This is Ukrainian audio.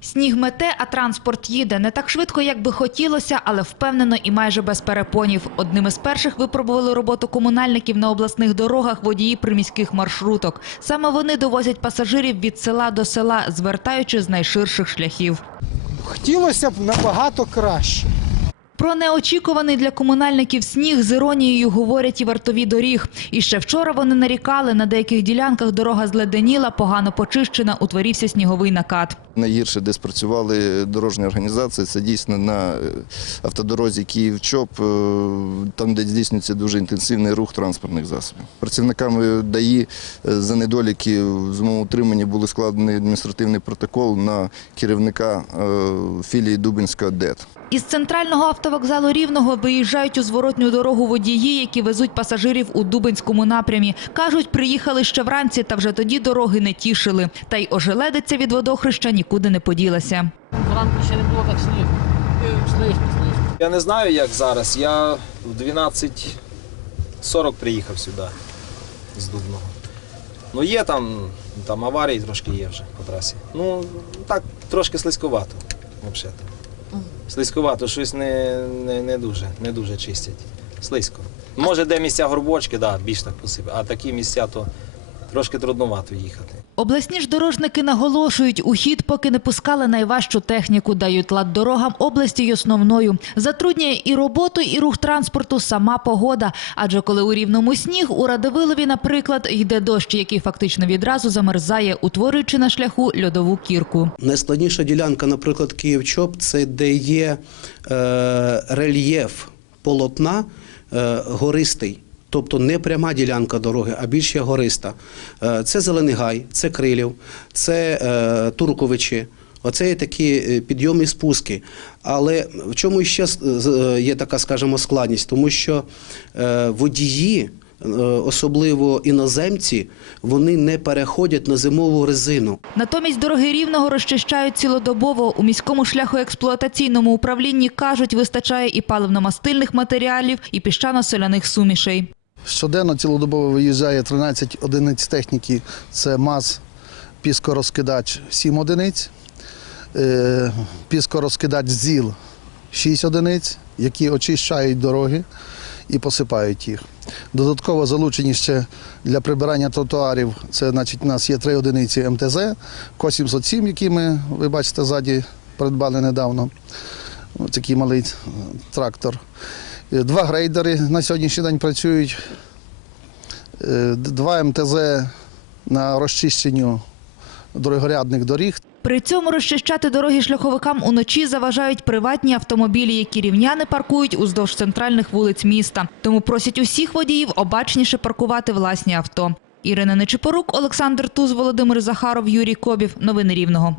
Сніг мете, а транспорт їде. Не так швидко, як би хотілося, але впевнено і майже без перепонів. Одним із перших випробували роботу комунальників на обласних дорогах водії приміських маршруток. Саме вони довозять пасажирів від села до села, звертаючи з найширших шляхів. Хотілося б набагато краще. Про неочікуваний для комунальників сніг з іронією говорять і вартові доріг. І ще вчора вони нарікали, на деяких ділянках дорога зледеніла, погано почищена, утворився сніговий накат. Найгірше, де спрацювали дорожні організації, це дійсно на е, автодорозі Київ-Чоп, е, там, де здійснюється дуже інтенсивний рух транспортних засобів. Працівниками ДАІ е, за недоліки в зимовому утриманні були складений адміністративний протокол на керівника філії Дубинська ДЕТ. Із центрального автовокзалу Рівного виїжджають у зворотню дорогу водії, які везуть пасажирів у Дубинському напрямі. Кажуть, приїхали ще вранці, та вже тоді дороги не тішили. Та й ожеледиця від водохреща нікуди не поділася. Зранку ще не було так сніг. Я не знаю, як зараз. Я в 12.40 приїхав сюди з Дубного. Ну є там, там аварії трошки є вже по трасі. Ну, так, трошки слизькувато, взагалі. Слизькувато, щось не, не, не дуже, не дуже чистять. Слизько. Може, де місця горбочки, да, більш так посипе, а такі місця, то трошки трудновато їхати. Обласні ж дорожники наголошують, у хід поки не пускали найважчу техніку, дають лад дорогам області й основною. Затруднює і роботу, і рух транспорту сама погода. Адже коли у рівному сніг, у Радивилові, наприклад, йде дощ, який фактично відразу замерзає, утворюючи на шляху льодову кірку. Найскладніша ділянка, наприклад, Київ-Чоп, це де є е, рельєф полотна е, гористий. Тобто не пряма ділянка дороги, а більш гориста. Е, Це Зелений Гай, це Крилів, це е, Турковичі. Оце є такі е, підйоми і спуски. Але в чому ще є така, скажімо, складність? Тому що водії, особливо іноземці, вони не переходять на зимову резину. Натомість дороги Рівного розчищають цілодобово. У міському шляхоексплуатаційному управлінні кажуть, вистачає і паливно-мастильних матеріалів, і піщано-соляних сумішей. Щоденно цілодобово виїжджає 13 одиниць техніки. Це МАЗ, піскорозкидач 7 одиниць, е, піскорозкидач ЗІЛ 6 одиниць, які очищають дороги і посипають їх. Додатково залучені ще для прибирання тротуарів. Це значить, у нас є три одиниці МТЗ, Ко-707, які ми, ви бачите, ззаді придбали недавно. Ось такий малий е, трактор. Е, Два грейдери на сьогоднішній день працюють. Е, Два МТЗ на розчищенню дорогорядних доріг. При цьому розчищати дороги шляховикам уночі заважають приватні автомобілі, які рівняни паркують уздовж центральних вулиць міста. Тому просять усіх водіїв обачніше паркувати власні авто. Ірина Нечипорук, Олександр Туз, Володимир Захаров, Юрій Кобів. Новини Рівного.